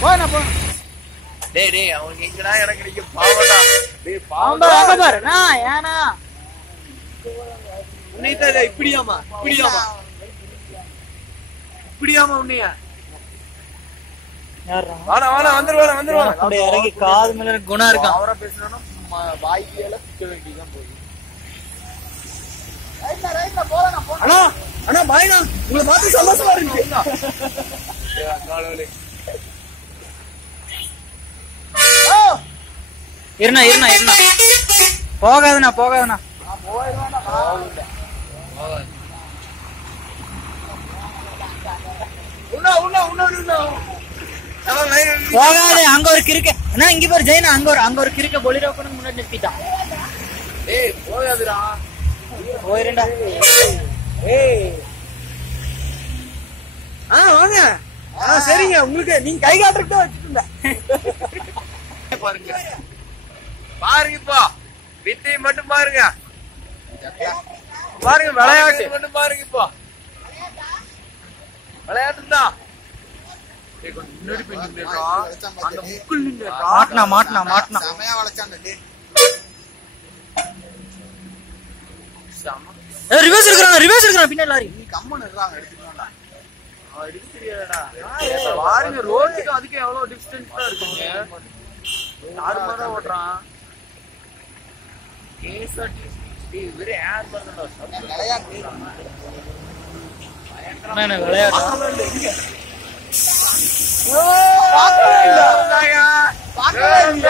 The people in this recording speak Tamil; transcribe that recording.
போனா போ. டேய் டேய் அவன் எங்கடா எனக்கு நிக்க பாவடா. டேய் பாவடா அங்க பாரு. நான் ஏனா உன்னைதா இப்படியாமா உன்னைய யாரா வாடா வாடா வந்துருவான் அப்படியே இறங்கி காது மேல குணா இருக்கான். அவரா பேசணும்னா வாய்க்கில சுத்த வேண்டியதான் போகுது. ரைட்ல போறேன் அண்ணா அண்ணா பாய்ண்ணா உங்களை பார்த்து சந்தோஷமா இருக்கு. இருண்ணா போகாதண்ணா போகாதே. அங்க ஒரு கிறுக்க அண்ணா இங்க பாரு ஜெயினா அங்க ஒரு கிறுக்க பொலிரோ கூட முன்னாடி நிறுத்திட்டான். ஏய் போகாதுடா போயிருண்டா. வாங்க. சரிங்க உங்களுக்கு நீங்க கை காட்டுறதுக்கு தான் வச்சுருந்த பாருங்கப்பா வித்தை மட்டும் பாருங்க விளையாட்டு மட்டும் பாருங்க. இப்போ விளையாட்டு தான் முன்னாடி போய் அந்த முக்குள் மாட்டினா செமையா வளைச்சாங்க. ரிவர்ஸ் இருக்கிறான் பின்னாடி லாரி. நீ கம்மன் இருக்காங்க எடுத்துக்கோடா. எடுக்க தெரியாதடா. பாருங்க ரோட்டுக்கு அதுக்கு எவ்வளவு டிஸ்டன்ஸ் தான் இருக்குங்க. தாறுமாறா ஓட்டுறான். கேஎஸ்ஆர்டிசி இவரே ஏர் பண்ணடா விளையாட்டு. பார்க்கவே இல்ல.